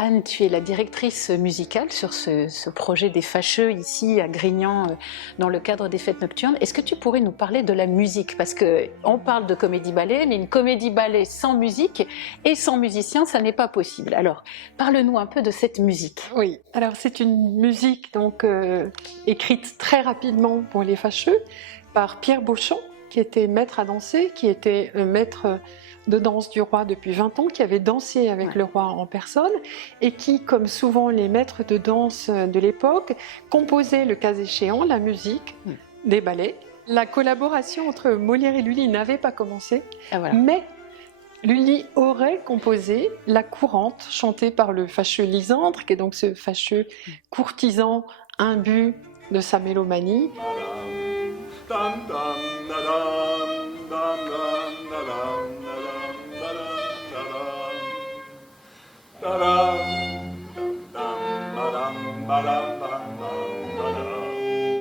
Anne, tu es la directrice musicale sur ce projet des Fâcheux ici à Grignan dans le cadre des fêtes nocturnes. Est-ce que tu pourrais nous parler de la musique? Parce qu'on parle de comédie-ballet, mais une comédie-ballet sans musique et sans musicien, ça n'est pas possible. Alors, parle-nous un peu de cette musique. Oui, alors c'est une musique donc écrite très rapidement pour les Fâcheux par Pierre Beauchamp, qui était maître à danser, qui était maître de danse du roi depuis 20 ans, qui avait dansé avec le roi en personne et qui, comme souvent les maîtres de danse de l'époque, composait le cas échéant la musique des ballets. La collaboration entre Molière et Lully n'avait pas commencé, mais Lully aurait composé la courante chantée par le fâcheux Lysandre, qui est donc ce fâcheux courtisan imbu de sa mélomanie.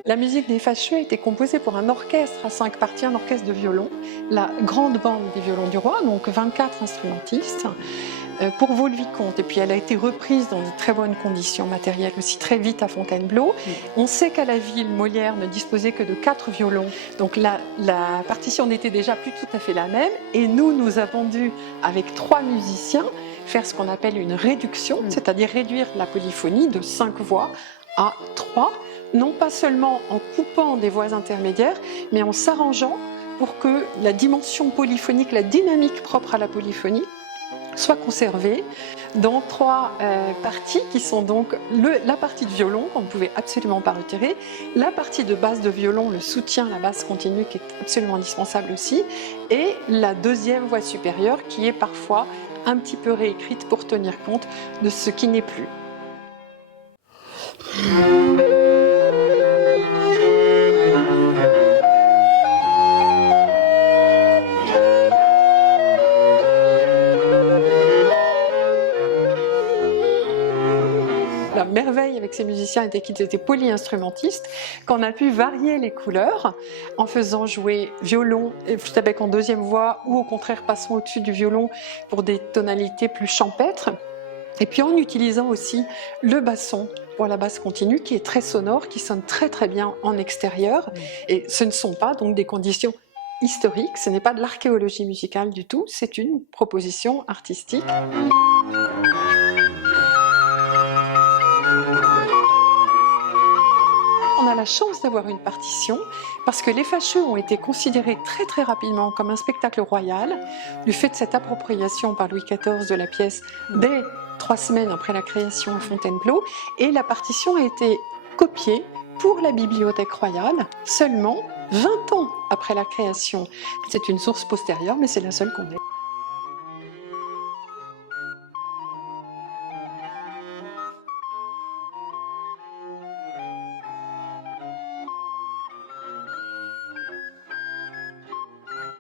La musique des Fâcheux a été composée pour un orchestre à 5 parties, un orchestre de violon, la grande bande des violons du roi, donc 24 instrumentistes, pour Vaux-le-Vicomte. Et puis elle a été reprise dans de très bonnes conditions matérielles aussi très vite à Fontainebleau. On sait qu'à la ville, Molière ne disposait que de 4 violons, donc la partition n'était déjà plus tout à fait la même. Et nous avons dû, avec 3 musiciens, faire ce qu'on appelle une réduction, c'est-à-dire réduire la polyphonie de 5 voix à 3, non pas seulement en coupant des voix intermédiaires, mais en s'arrangeant pour que la dimension polyphonique, la dynamique propre à la polyphonie, soit conservée dans 3 parties qui sont donc la partie de violon qu'on ne pouvait absolument pas retirer, la partie de basse de violon, le soutien, la basse continue qui est absolument indispensable aussi, et la deuxième voix supérieure qui est parfois un petit peu réécrite pour tenir compte de ce qui n'est plus. La merveille avec ces musiciens était qu'ils étaient polyinstrumentistes, qu'on a pu varier les couleurs en faisant jouer violon et flûte à bec en deuxième voix, ou au contraire passant au-dessus du violon pour des tonalités plus champêtres, et puis en utilisant aussi le basson pour la basse continue qui est très sonore, qui sonne très très bien en extérieur, et ce ne sont pas donc des conditions historiques, ce n'est pas de l'archéologie musicale du tout, c'est une proposition artistique. On a la chance d'avoir une partition parce que les Fâcheux ont été considérés très très rapidement comme un spectacle royal du fait de cette appropriation par Louis XIV de la pièce dès 3 semaines après la création à Fontainebleau, et la partition a été copiée pour la Bibliothèque royale seulement 20 ans après la création. C'est une source postérieure, mais c'est la seule qu'on ait.